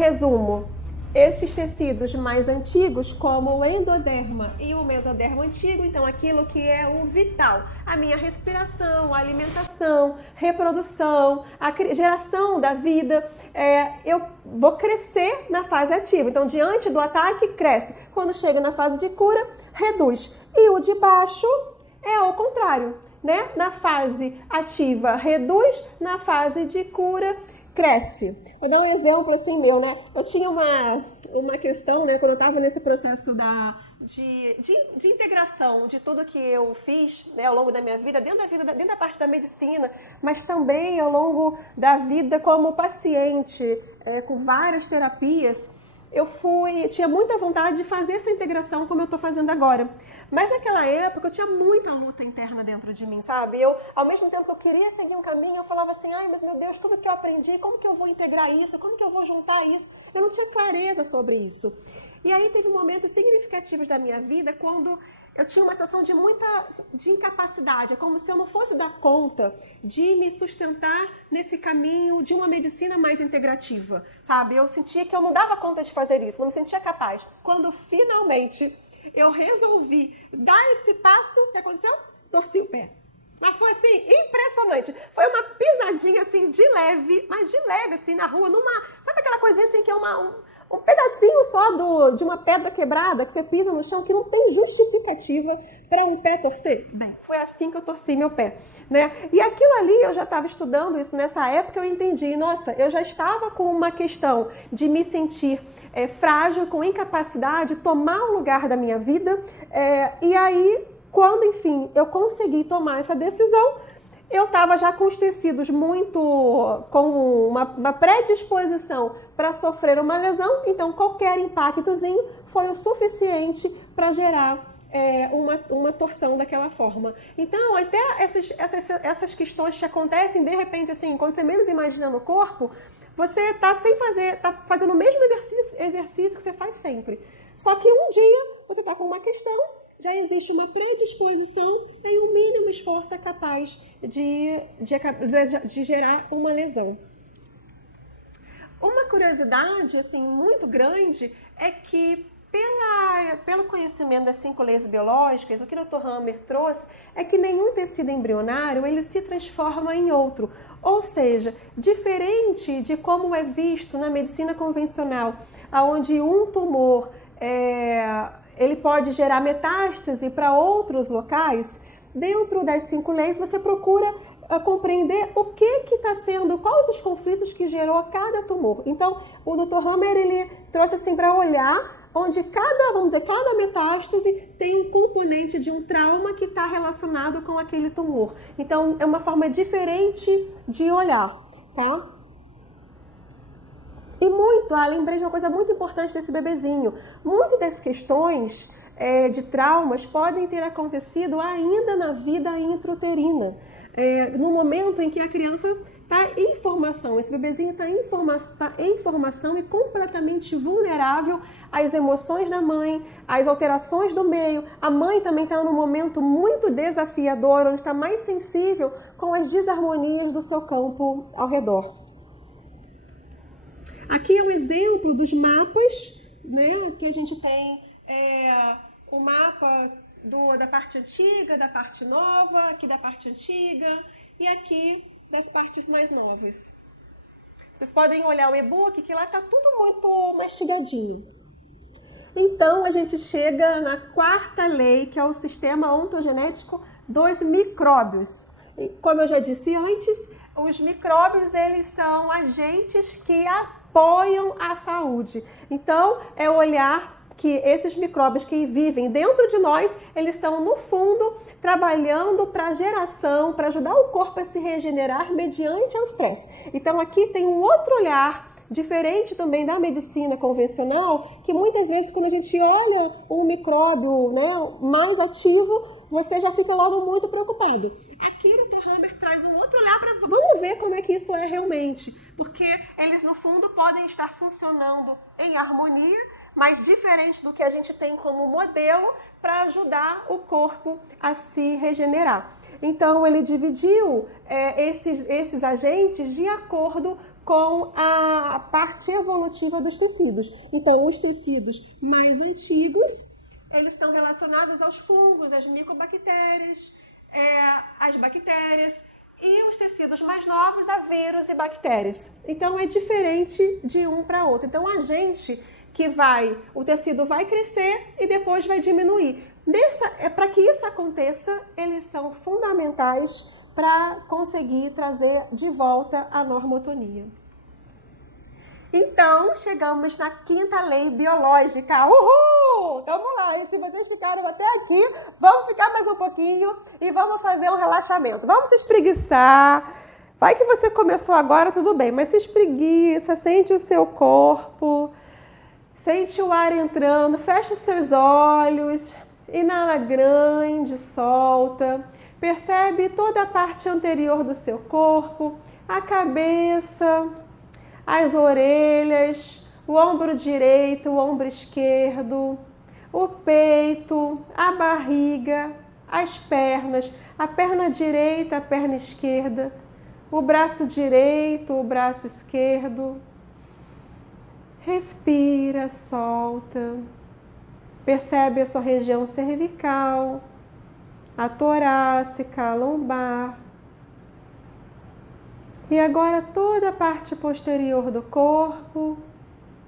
resumo, esses tecidos mais antigos, como o endoderma e o mesoderma antigo, então aquilo que é o vital, a minha respiração, a alimentação, reprodução, a geração da vida, eu vou crescer na fase ativa. Então, diante do ataque, cresce. Quando chega na fase de cura, reduz. E o de baixo é o contrário, né? Na fase ativa, reduz, na fase de cura, cresce. Vou dar um exemplo assim meu, né? Eu tinha uma questão, né? Quando eu estava nesse processo de integração de tudo que eu fiz, né, ao longo da minha vida, dentro da parte da medicina, mas também ao longo da vida como paciente, com várias terapias, eu tinha muita vontade de fazer essa integração como eu estou fazendo agora. Mas naquela época eu tinha muita luta interna dentro de mim, sabe? Ao mesmo tempo que eu queria seguir um caminho, eu falava assim, ai, mas meu Deus, tudo que eu aprendi, como que eu vou integrar isso? Como que eu vou juntar isso? Eu não tinha clareza sobre isso. E aí teve momentos significativos da minha vida quando eu tinha uma sensação de incapacidade. É como se eu não fosse dar conta de me sustentar nesse caminho de uma medicina mais integrativa, sabe? Eu sentia que eu não dava conta de fazer isso, não me sentia capaz. Quando finalmente eu resolvi dar esse passo, o que aconteceu? Torci o pé. Mas foi assim, impressionante. Foi uma pisadinha assim, de leve, mas de leve assim, na rua, sabe aquela coisinha assim que é um pedacinho só de uma pedra quebrada que você pisa no chão, que não tem justificativa para um pé torcer? Bem, foi assim que eu torci meu pé, né? E aquilo ali, eu já estava estudando isso nessa época, eu entendi, nossa, eu já estava com uma questão de me sentir frágil, com incapacidade, tomar o lugar da minha vida, e aí, quando, enfim, eu consegui tomar essa decisão, eu estava já com os tecidos com uma predisposição para sofrer uma lesão, então qualquer impactozinho foi o suficiente para gerar uma torção daquela forma. Então, até essas questões que acontecem, de repente, assim, quando você menos imagina no corpo, você está fazendo o mesmo exercício que você faz sempre. Só que um dia você está com uma questão, já existe uma predisposição e o mínimo esforço é capaz de gerar uma lesão. Uma curiosidade assim, muito grande é que pelo conhecimento das 5 leis biológicas, o que o Dr. Hammer trouxe é que nenhum tecido embrionário ele se transforma em outro. Ou seja, diferente de como é visto na medicina convencional, onde um tumor ele pode gerar metástase para outros locais, dentro das 5 leis você procura compreender o que está sendo, quais os conflitos que gerou cada tumor. Então, o Dr. Hammer ele trouxe assim para olhar onde cada metástase tem um componente de um trauma que está relacionado com aquele tumor. Então, é uma forma diferente de olhar, tá? E lembrei de uma coisa muito importante desse bebezinho. Muitas das questões de traumas podem ter acontecido ainda na vida intrauterina. No momento em que a criança está em formação, esse bebezinho está em formação e completamente vulnerável às emoções da mãe, às alterações do meio. A mãe também está num momento muito desafiador, onde está mais sensível com as desarmonias do seu campo ao redor. Aqui é um exemplo dos mapas, né? Que a gente tem o mapa da parte antiga, da parte nova, aqui da parte antiga e aqui das partes mais novas. Vocês podem olhar o e-book, que lá está tudo muito mastigadinho. Então, a gente chega na 4ª lei, que é o sistema ontogenético dos micróbios. E, como eu já disse antes, os micróbios eles são agentes que apoiam a saúde. Então, é olhar que esses micróbios que vivem dentro de nós, eles estão, no fundo, trabalhando para a geração, para ajudar o corpo a se regenerar mediante o estresse. Então, aqui tem um outro olhar, diferente também da medicina convencional, que muitas vezes, quando a gente olha um micróbio, né, mais ativo, você já fica logo muito preocupado. Aqui o Dr. Hammer traz um outro olhar para... Vamos ver como é que isso é realmente. Porque eles, no fundo, podem estar funcionando em harmonia, mas diferente do que a gente tem como modelo para ajudar o corpo a se regenerar. Então, ele dividiu esses agentes de acordo com a parte evolutiva dos tecidos. Então, os tecidos mais antigos, eles estão relacionados aos fungos, às micobactérias, às bactérias, e os tecidos mais novos a vírus e bactérias. Então, é diferente de um para outro. Então, o tecido vai crescer e depois vai diminuir. Para que isso aconteça, eles são fundamentais para conseguir trazer de volta a normotonia. Então, chegamos na quinta lei biológica. Uhul! Vamos lá, e se vocês ficaram até aqui, vamos ficar mais um pouquinho e vamos fazer um relaxamento. Vamos se espreguiçar. Vai que você começou agora, tudo bem, mas se espreguiça, sente o seu corpo, sente o ar entrando, fecha os seus olhos, inala grande, solta. Percebe toda a parte anterior do seu corpo, a cabeça, as orelhas, o ombro direito, o ombro esquerdo, o peito, a barriga, as pernas, a perna direita, a perna esquerda, o braço direito, o braço esquerdo. Respira, solta. Percebe a sua região cervical, a torácica, a lombar. E agora toda a parte posterior do corpo,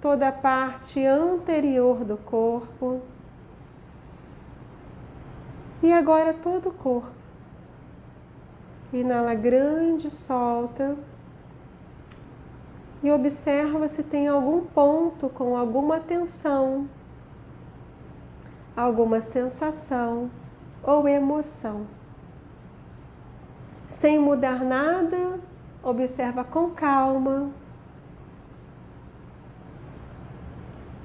toda a parte anterior do corpo. E agora todo o corpo. Inala grande, solta. E observa se tem algum ponto com alguma tensão, alguma sensação ou emoção. Sem mudar nada, observa com calma.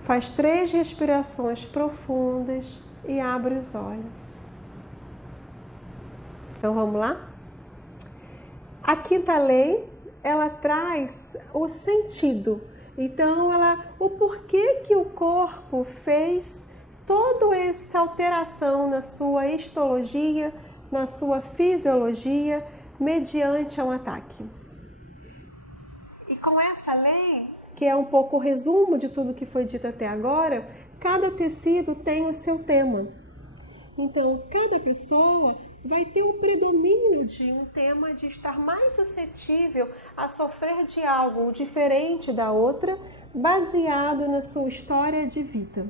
Faz 3 respirações profundas e abre os olhos. Então vamos lá? A quinta lei, ela traz o sentido. Então, o porquê que o corpo fez toda essa alteração na sua histologia, na sua fisiologia, mediante um ataque. E com essa lei, que é um pouco o resumo de tudo que foi dito até agora, cada tecido tem o seu tema. Então, cada pessoa vai ter o predomínio de um tema de estar mais suscetível a sofrer de algo diferente da outra, baseado na sua história de vida.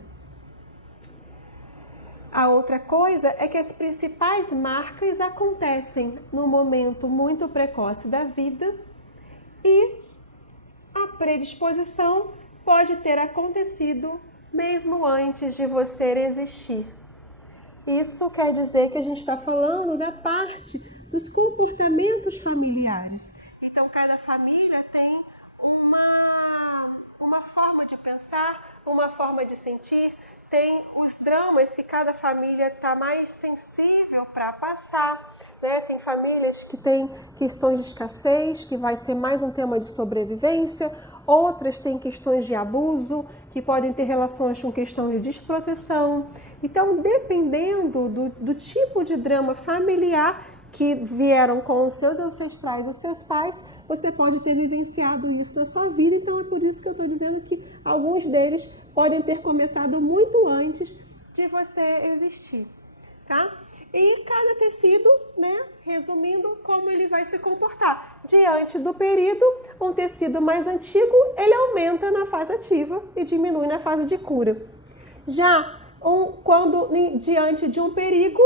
A outra coisa é que as principais marcas acontecem no momento muito precoce da vida e a predisposição pode ter acontecido mesmo antes de você existir. Isso quer dizer que a gente está falando da parte dos comportamentos familiares. Então, cada família tem uma forma de pensar, uma forma de sentir, tem os dramas que cada família está mais sensível para passar, né? Tem famílias que têm questões de escassez, que vai ser mais um tema de sobrevivência, outras têm questões de abuso, que podem ter relações com questão de desproteção. Então, dependendo do tipo de drama familiar que vieram com os seus ancestrais, os seus pais, você pode ter vivenciado isso na sua vida. Então, é por isso que eu estou dizendo que alguns deles podem ter começado muito antes de você existir, tá? E cada tecido, né, resumindo como ele vai se comportar. Diante do período, um tecido mais antigo, ele aumenta na fase ativa e diminui na fase de cura. Já quando diante de um perigo,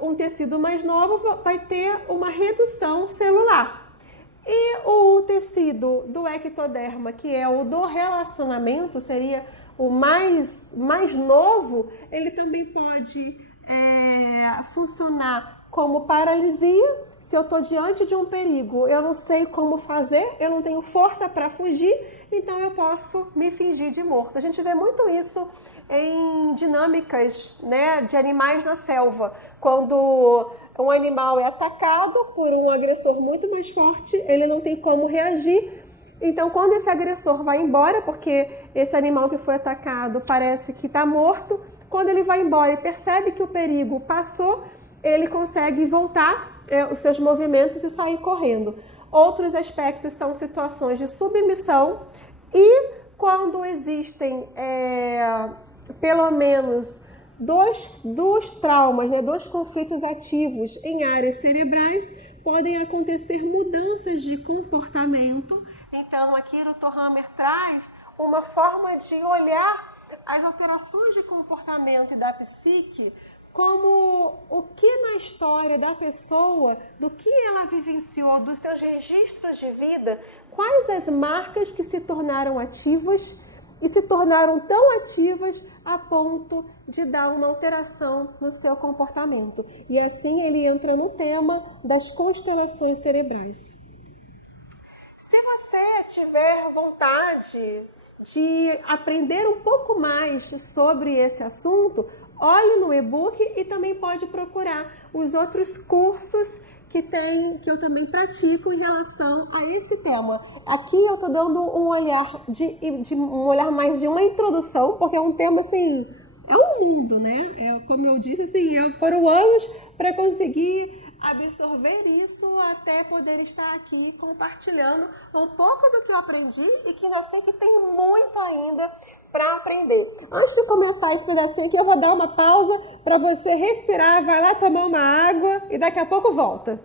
um tecido mais novo vai ter uma redução celular. E o tecido do ectoderma, que é o do relacionamento, seria o mais novo, ele também pode funcionar como paralisia. Se eu estou diante de um perigo, eu não sei como fazer, eu não tenho força para fugir, então eu posso me fingir de morto. A gente vê muito isso em dinâmicas, né, de animais na selva. Quando um animal é atacado por um agressor muito mais forte, ele não tem como reagir. Então, quando esse agressor vai embora, porque esse animal que foi atacado parece que está morto, quando ele vai embora e percebe que o perigo passou, ele consegue voltar os seus movimentos e sair correndo. Outros aspectos são situações de submissão e quando existem pelo menos dois traumas, né, dois conflitos ativos em áreas cerebrais, podem acontecer mudanças de comportamento. Então, aqui o Dr. Hammer traz uma forma de olhar as alterações de comportamento e da psique como o que na história da pessoa, do que ela vivenciou, dos seus registros de vida, quais as marcas que se tornaram ativas e se tornaram tão ativas a ponto de dar uma alteração no seu comportamento. E assim ele entra no tema das constelações cerebrais. Se você tiver vontade de aprender um pouco mais sobre esse assunto, olhe no e-book e também pode procurar os outros cursos que eu também pratico em relação a esse tema. Aqui eu estou dando um olhar um olhar mais de uma introdução, porque é um tema assim, é um mundo, né? Como eu disse, assim, foram anos para conseguir absorver isso até poder estar aqui compartilhando um pouco do que eu aprendi e que eu sei que tem muito ainda para aprender. Antes de começar esse pedacinho aqui, eu vou dar uma pausa para você respirar, vai lá tomar uma água e daqui a pouco volta.